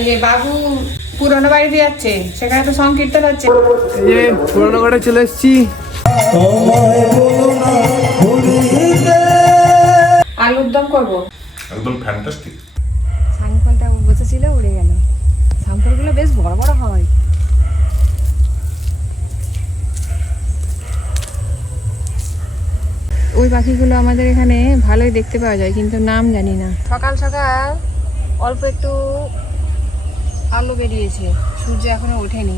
এই যে বাবু পুরনো বাড়িতে যাচ্ছে সেখানে তো সংকীর্তন হচ্ছে। পুরোনো ঘরে চলে এসেছি। আলুর দম করব? একদম ফ্যান্টাস্টিক সাংকলটা বসেছিল উড়ে গেল। সাংকলগুলো বেশ বড় বড় হয়। ওই পাখিগুলো আমাদের এখানে ভালোই দেখতে পাওয়া যায় কিন্তু নাম জানি না। সকাল সকাল অল্প একটু আলো বেরিয়েছে। সূর্য এখনও ওঠেনি।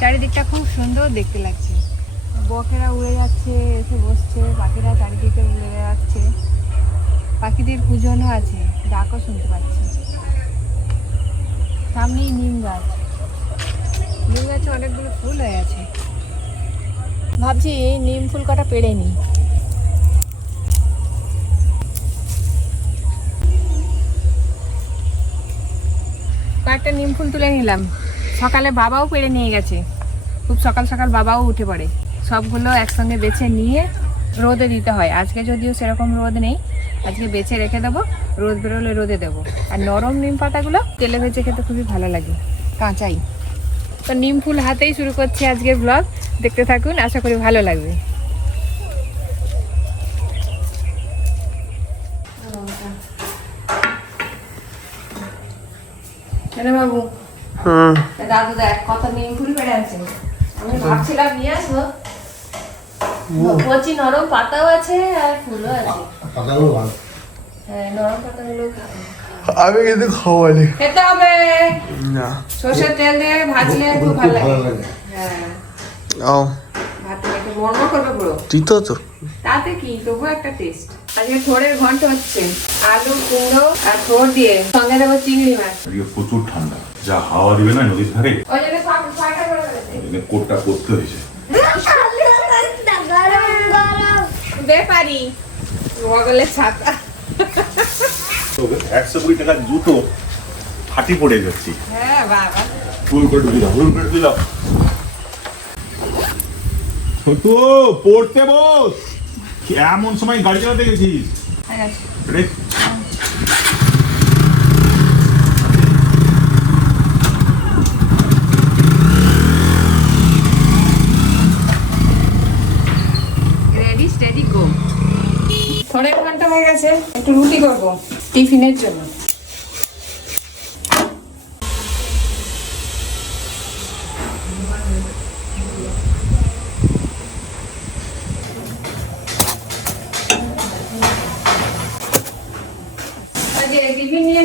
চারিদিকটা খুব সুন্দর দেখতে লাগছে। বকেরা উড়ে যাচ্ছে, এসে বসছে পাখিরা চারিদিকে উড়ে যাচ্ছে পাখিদের পূজনও আছে, ডাকও শুনতে পাচ্ছি। সামনেই নিম গাছ। নিম গাছে অনেকগুলো ফুল হয়ে আছে। ভাবছি নিম ফুল কটা পেড়ে নি কয়েকটা নিম ফুল তুলে নিলাম। সকালে বাবাও পেড়ে নিয়ে গেছে। খুব সকাল সকাল বাবাও উঠে পড়ে। সবগুলো একসঙ্গে বেছে নিয়ে রোদে দিতে হয়। আজকে যদিও সেরকম রোদ নেই, আজকে বেছে রেখে দেবো, রোদ বেরোলে রোদে দেবো। আর নরম নিম পাতাগুলো তেলে ভেজে খেতে খুবই ভালো লাগে। কাঁচাই। তো নিম ফুল হাতেই শুরু করছি আজকের ব্লগ দেখতে থাকুন, আশা করি ভালো লাগবে কেন বাবু? হুম। দাদু দেখ কত নিম ফুল পেড়ে আছে। আমি ভাবছিলাম নিয়ে আসব। কচি নরম পাতাও আছে আর ফুলও আছে। হ্যাঁ নরম পাতাগুলো আমি কিন্তু খাওয়ালি খেতে হবে। না। সর্ষের তেল দিয়ে ভাজলে খুব ভালো লাগে। হ্যাঁ। ও ভাত করবে পুরো। তুই তো। তো তাতে কি? তবু একটা টেস্ট আজকে থোড়ের ঘন্ট হচ্ছে। আলু কুমড়ো আর থোড় দিয়ে। সঙ্গে দেবো চিংড়ি মাছ। প্রচুর ঠান্ডা। যা হাওয়া দিবে না নদীর ধারে? ওই জন্য সব ছয়টা করে ফেলেছে। ওই জন্য কোটটা করতে হয়েছে। বেপারি বগলের ছাতা। একশো কুড়ি টাকার জুতো ফাটি পড়ে যাচ্ছি। হ্যাঁ বাবা। ফুল করে ঢুকে দাও ফুল করে ঢুকে দাও। তো পড়তে বস। এমন সময় গাড়ি চালাতে গেছিস? রেডি স্টেডি গো থোড়ের ঘণ্টা হয়ে গেছে একটু রুটি করব টিফিনের জন্য আজকে টিফিন নিয়ে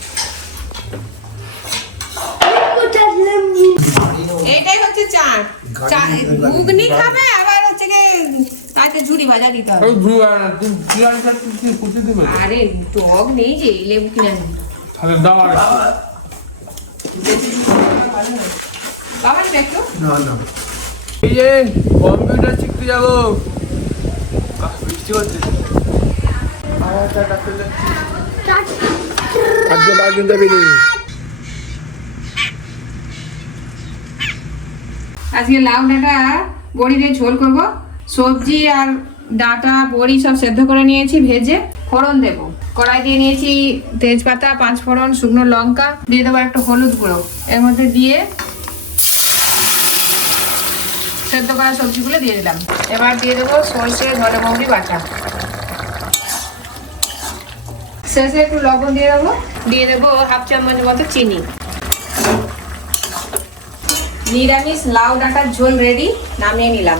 এইটাই হচ্ছে চাট চা ঘুগনি খাবে আবার হচ্ছে কি তাতে ঝুড়ি ভাজা দিতে হবে। ওই ঘুরে না তুই বিরিয়ানি খাচ্ছি কি কুচি দিবে? আরে টক নেই যে লেবু কিনে আনি তাহলে দাও আর। বাবা দেখো না না। এই যে কম্পিউটার শিখতে যাব। বৃষ্টি হচ্ছে। চাটা। ফেলে আজকে বাগিন যাবি আজকে লাউ ডাঁটা বড়ি দিয়ে ঝোল করব। সবজি আর ডাঁটা, বড়ি সব সেদ্ধ করে নিয়েছি, ভেজে ফোড়ন দেব। কড়াই দিয়ে নিয়েছি তেজপাতা পাঁচ ফোড়ন শুকনো লঙ্কা, দিয়ে দেবো একটা হলুদ গুঁড়ো। এর মধ্যে দিয়ে সেদ্ধ করা সবজিগুলো দিয়ে দিলাম। এবার দিয়ে দেবো সর্ষে ধনে মৌরি বাটা। শেষে একটু লবণ দিয়ে দেবো। দিয়ে দেবো হাফ চামচ মতো চিনি। নিরামিষ লাউ ডাঁটার ঝোল রেডি নামিয়ে নিলাম।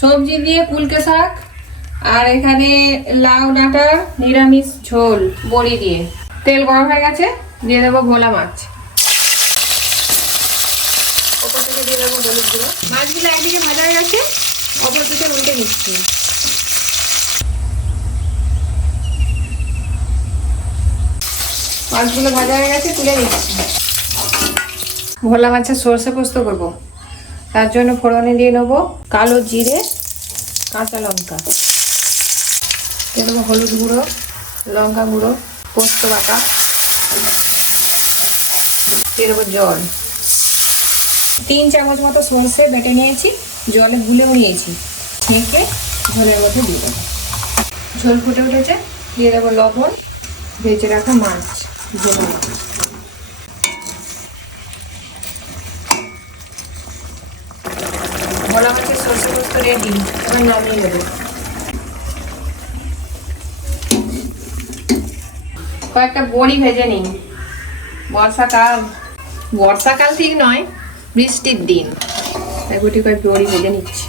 সবজি দিয়ে কুলকে শাক, আর এখানে লাউ ডাঁটার নিরামিষ ঝোল, বড়ি দিয়ে। তেল গরম হয়ে গেছে, দিয়ে দেবো ভোলা মাছ। ওপর থেকে দিয়ে দেবো মাছগুলো একদিকে ভাজা হয়ে গেছে, অপর দিকে উল্টে নিচ্ছি মাছগুলো ভাজা হয়ে গেছে, তুলে নিচ্ছি। ভোলা মাছের সর্ষে পোস্ত করব। তার জন্য ফোড়নে দিয়ে নেব কালো জিরে, কাঁচা লঙ্কা। দিয়ে দেবো হলুদ গুঁড়ো, লঙ্কা গুঁড়ো, পোস্ত বাটা। দিয়ে দেবো জল। তিন চামচ মতো সর্ষে বেটে নিয়েছি, জলে গুলেও নিয়েছি। ছেঁকে ঝোলের মধ্যে দিয়ে দেবো। ঝোল ফুটে উঠেছে। দিয়ে দেবো লবণ, ভেজে রাখা মাছ ভোলা মাছ ভোলা মাছের সর্ষে পোস্ত কয়েকটা বড়ি ভেজে নিন বর্ষাকাল। বর্ষাকাল ঠিক নয়, বৃষ্টির দিন। তাই গুটি কয়েক বড়ি ভেজে নিচ্ছি।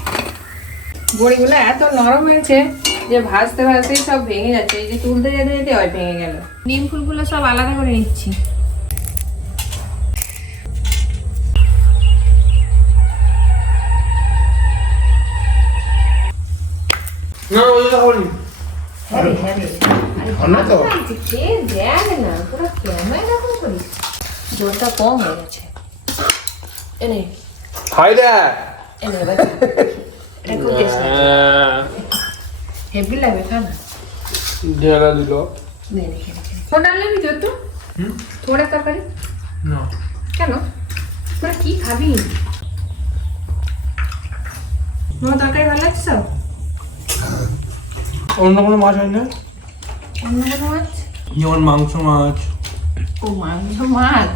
বড়িগুলো এত নরম হয়েছে যে ভাজতে ভাজতেই সব ভেঙে যাচ্ছে। এই যে তুলতে যেতে যেতে হয়, ভেঙে গেল। নিম ফুলগুলো সব আলাদা করে নিচ্ছি। জলটা কম হয়ে গেছে। এনে খাই দেখ। এনে। এটা খুব টেস্ট হেভি লাগবে খা না। ঢেলা দিল। নে নে খেয়ে নে, খেয়ে নে। একটু থোড়া তরকারি? না। কেন? তোরা কি খাবি? তোমার তরকারি ভালো লাগছে? অন্য কোনো মাছ হয় না? অন্য কোনো মাছ? যেমন মাংস মাছ। ও মাংস মাছ?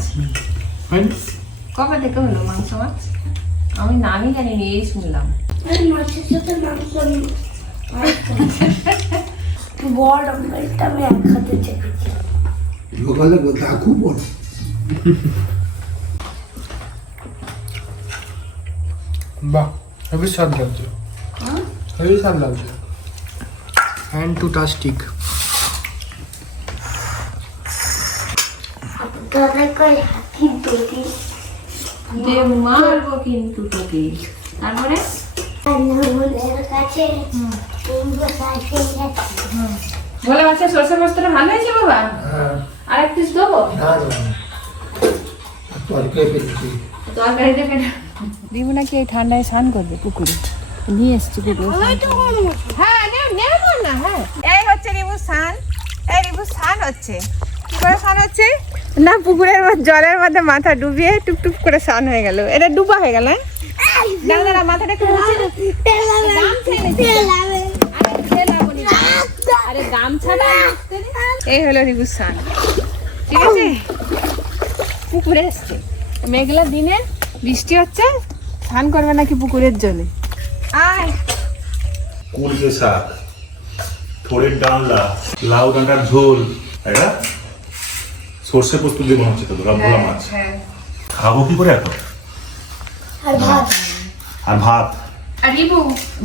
কবে থেকে হলো মাংস মাছ? আমি নামই জানি না এই শুনলাম। আর মাছের সাথে মাংস বড় অমলেটটা আমি এক হাতে চেপেছি। সকালে কথা বড়। বাহ হেবি স্বাদ লাগছে। হেবি স্বাদ লাগছে। হ্যান্ড টু টাস্টিক তোদের কই হাতি বেরি যে মারবো কিন্তু তোকে। তারপরে? মাছের সরষে পোস্তটা ভালো হয়েছে বাবা? হ্যাঁ। আর এক পিস দেবো দিবু নাকি এই ঠান্ডায় স্নান করবে পুকুরে। নিয়ে এসছি পুকুরে। হ্যাঁ নে- হ্যাঁ। এই হচ্ছে রিবু স্নান। এই রিবু স্নান হচ্ছে। কি করে স্নান হচ্ছে? না পুকুরের জলের মধ্যে মাথা ডুবিয়ে টুপ করে স্নান হয়ে গেল। এটা ডুবা হয়ে গেল হ্যাঁ? দাঁড়া দাঁড়া মাথাটা একটু আরে গামছাটা এই হলো রিবু স্নান। ঠিক আছে? পুকুরে এসছে। মেঘলা দিনে বৃষ্টি হচ্ছে স্নান করবে নাকি পুকুরের জলে? আয়। কুলকে শাক থোড়ের ডালনা লাউ ডাঁটার ঝোল এটা সর্ষে পোস্ত দিয়ে মনে হচ্ছে তো তোরা ভোলা মাছ। খাব কি করে এত আর ভাত। আর ভাত?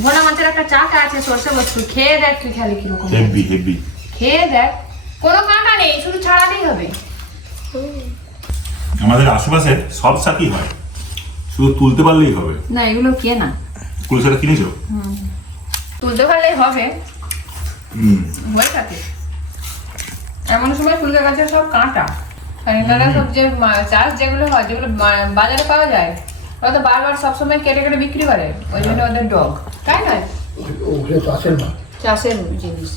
ভোলা মাছের একটা চাকা আছে সরষে বস্তু খেয়ে দেখ তুই খালি কীরকম। হেভি হেভি খেয়ে দেখ। কোনো কাঁটা নেই শুধু ছাড়াতেই হবে। আমাদের আশেপাশে সব শাকই হয়। শুধু তুলতে পারলেই হবে। না এগুলো কিনেছো? তুলতে পারলেই হবে। হয়ে থাকে। এমন সময় ফুলকে গাছের সব কাঁটা। আর এনারা সব যে চাষ যেগুলো হয় যেগুলো বাজারে পাওয়া যায় ওরা তো বারবার সবসময় কেটে কেটে বিক্রি করে। ওই জন্য ওদের ডগ। তাই না ওগুলো তো না চাষের জিনিস।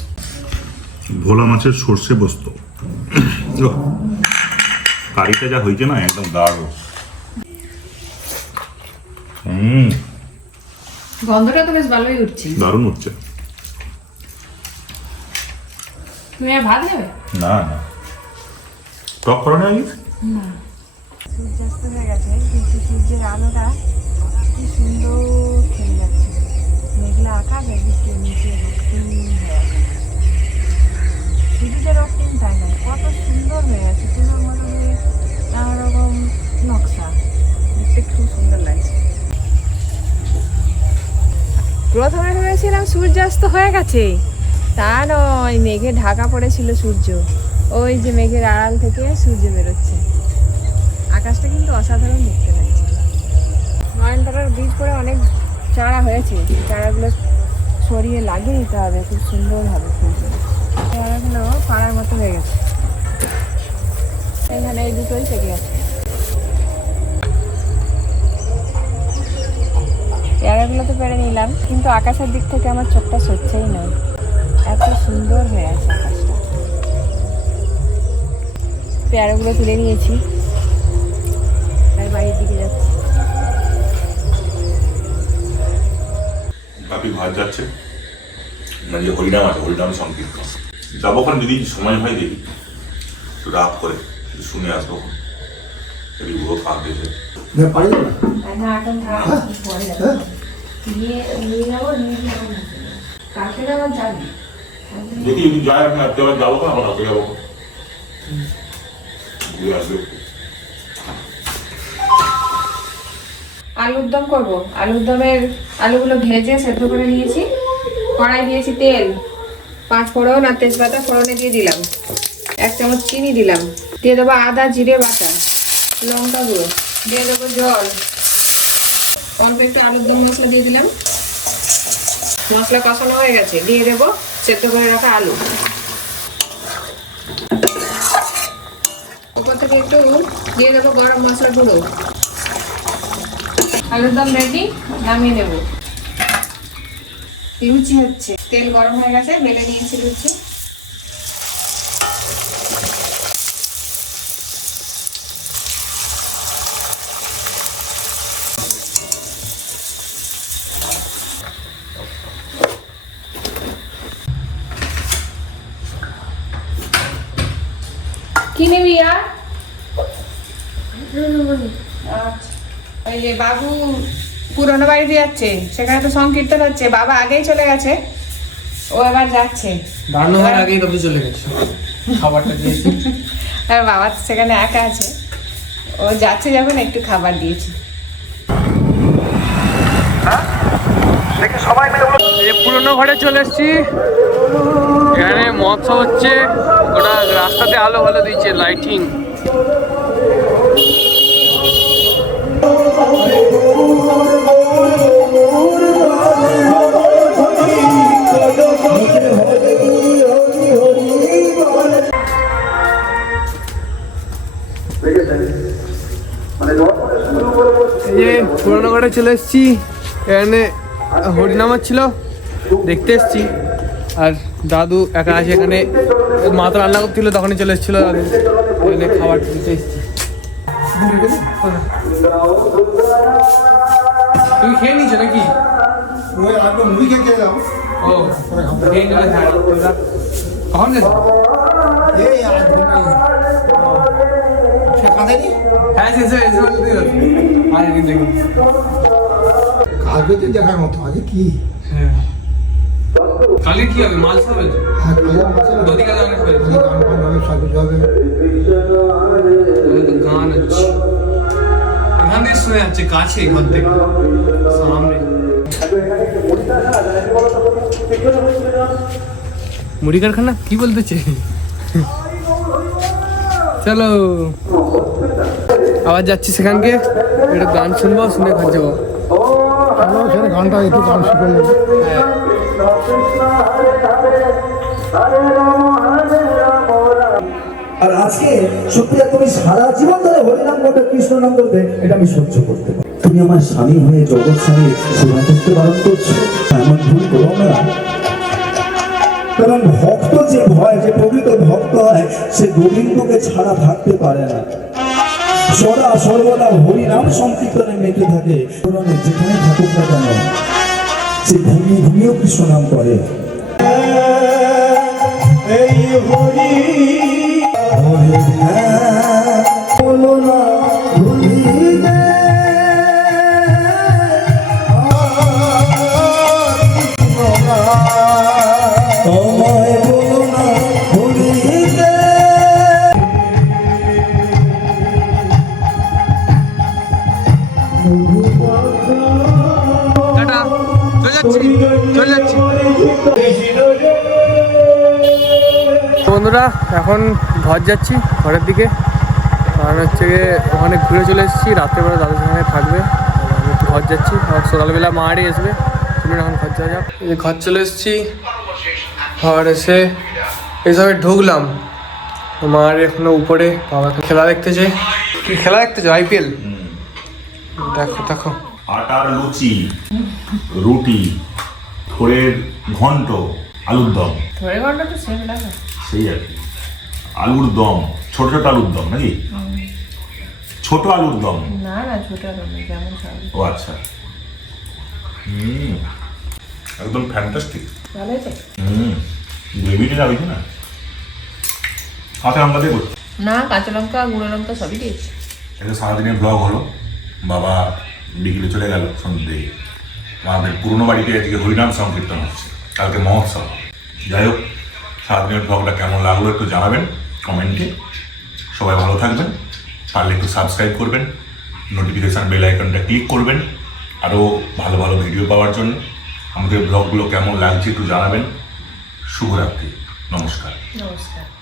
ভোলা মাছের সর্ষে পোস্ত ওহ, কারিটা যা হয়েছে না একদম দারুণ। হুম। গন্ধটা তো বেশ ভালোই উঠছে। দারুণ হচ্ছে তুমি আর ভাত নেবে না না। টক করো না। আগে সূর্যাস্ত হয়ে গেছে কিন্তু সূর্যের আলোটা কি সুন্দর খেলে যাচ্ছে। মেঘলা আকাশ একদিকে নিচে রক্তিম হয়ে আছে শুধু রক্তিম তাই না কত সুন্দর হয়ে আছে পুরো মনে হয় নানা রকম নকশা দেখতে খুব সুন্দর লাগছে। প্রথমে ভেবেছিলাম সূর্যাস্ত হয়ে গেছে। তা নয় মেঘে ঢাকা পড়েছিল সূর্য। ওই যে মেঘের আড়াল থেকে সূর্য বেরোচ্ছে। আকাশটা কিন্তু অসাধারণ দেখতে লাগছে। নয়নতলার বীজ করে অনেক চারা হয়েছে। চারাগুলো সরিয়ে লাগিয়ে নিতে হবে, খুব সুন্দর হবে চারাগুলো পাড়ার মতো হয়ে গেছে। এখানে এই দুটোই থেকে গেছে পেয়ারাগুলো তো পেরে নিলাম, কিন্তু আকাশের দিক থেকে আমার চোখটা সরছেই নয়। এত সুন্দর হয়ে আছে আকাশটা। পেয়ারাগুলো তুলে নিয়েছি। আর বাড়ির দিকে যাচ্ছি। বাপি ঘর যাচ্ছে। মানে যে হরিনাম আছে হরিনাম সংকীর্তন। যাব ওখানে যদি সময় হয় দেখি। একটু রাত করে শুনে আসব পুরো ফাঁক দেখে। না পারি না। না এখন পরে যাব। হ্যাঁ। নিয়ে যাব নিয়ে যাব। না। কালকে না আবার যাবি? দেখি যদি যায় আমি আজকে আবার যাব তো আমার যাব। ঘুরে আসবে। আলুর দম করব। আলুর দমের আলুগুলো ভেজে সেদ্ধ করে নিয়েছি। কড়াই দিয়েছি তেল। পাঁচ ফোড়ন আর তেজপাতা ফোড়নে দিয়ে দিলাম। এক চামচ চিনি দিলাম। দিয়ে দেবো আদা, জিরে বাটা, লঙ্কা গুঁড়ো। দিয়ে দেবো জল। অল্প একটু আলুর দম মশলা দিয়ে দিলাম। মশলা কষানো হয়ে গেছে। দিয়ে দেবো সেদ্ধ করে রাখা আলু। উপর থেকে একটু দিয়ে দেবো গরম মশলা গুঁড়ো। আলুর দম রেডি নামিয়ে নেব। লুচি হচ্ছে। তেল গরম হয়ে গেছে মেলে নিয়েছি লুচি। কি নিবি আর? আচ্ছা ওই যে বাবু পুরনো বাড়িতে যাচ্ছে সেখানে তো সংকীর্তন হচ্ছে বাবা আগেই চলে গেছে ও এবার যাচ্ছে। আগেই তবে চলে গেছে খাবারটা দিয়েছি। আর বাবা সেখানে একা আছে ও যাচ্ছে যখন একটু খাবার দিয়েছি। এই পুরনো ঘরে চলে এসেছি এখানে মহোৎসব হচ্ছে। ওটা রাস্তাতে আলো ভালো দিচ্ছে লাইটিং পুরনো ঘরে চলে এসেছি, এখানে হরিনাম ছিল, দেখতে এসেছি। আর দাদু একা আছে এখানে। মা তো রান্না করছিল তখনই চলে এসেছিল দাদু। খাবার দিতে এসেছি। তুমি খেয়ে নিয়েছো নাকি? হ্যাঁ হ্যাঁ দেখার মতো, আগে কি? কালকে কি হবে? মাছ হবে তো? হ্যাঁ কাজের গান হবে গান ফান হবে সব কিছু হবে গান এখান থেকে শুনে যাচ্ছে কাছে ঘর থেকে। সামনে। মুড়ি কারখানা? কি বলতেছে? চলো। আবার যাচ্ছি সেখানকে। একটু গান শুনব শুনে ঘর যাব। গানটা একটু গান শিখে নেব। আর আজকে সত্যি তুমি সারা জীবন ধরে হরিনাম করবে কৃষ্ণ নাম করবে এটা আমি সহ্য করতে পারি। তুমি আমার স্বামী হয়ে জগৎ স্বামী সেবা করতে পালন করছ এমন ভুল করো না। কারণ ভক্ত যে হয় যে পবিত্র ভক্ত হয়, সে গোবিন্দকে ছাড়া থাকতে পারে না। সদা সর্বদা হরিনাম সংকীর্তনে মেতে থাকে। যেখানে থাকুক না কেন সে ভূমি ভূমিও কৃষ্ণ নাম করে এই হরি হরি হ্যাঁ, বন্ধুরা এখন ঘর যাচ্ছি ঘরের দিকে। কারণ হচ্ছে গিয়ে ওখানে ঘুরে চলে এসেছি রাত্রেবেলা দাদুর সঙ্গে থাকবে। ঘর যাচ্ছি আর সকালবেলা মা আড়ি আসবে। তুমি এখন ঘর যাওয়া যাক এই যে ঘর চলে এসেছি ঘর এসে এইসবে ঢুকলাম। মার এখনও উপরে বাবা তো খেলা দেখতেছে কি খেলা দেখতেছো আইপিএল দেখো দেখো। আটার লুচি রুটি থোড়ের ঘন্ট আলুর দম। ঘণ্টা তো সেম লাগে। সেই আর কি। আলুর দম ছোট ছোট আলুর দম নাকি? ছোট আলুর দম? না না ছোট হবে যেমন ও আচ্ছা। হুম একদম ফ্যান্টাস্টিক ভালো হয়েছে? হুম গ্রেভিটা যাবে না? কাঁচা লঙ্কা করছি? না কাঁচা লঙ্কা গুঁড়ো লঙ্কা সবই দিয়েছি। এটা সারাদিনের ব্লগ হলো। বাবা বিকেলে চলে গেল সন্ধ্যে আমাদের পুরনো বাড়িতে আজকে হরিনাম সংকীর্তন হচ্ছে। কালকে মহোৎসব। যাই হোক সারাদিনের ব্লগটা কেমন লাগল একটু জানাবেন কমেন্টে। সবাই ভালো থাকবেন, পারলে একটু সাবস্ক্রাইব করবেন নোটিফিকেশান বেল আইকনটা ক্লিক করবেন, আরও ভালো ভালো ভিডিও পাওয়ার জন্য। আমাদের ব্লগগুলো কেমন লাগছে একটু জানাবেন। শুভরাত্রি, নমস্কার। নমস্কার।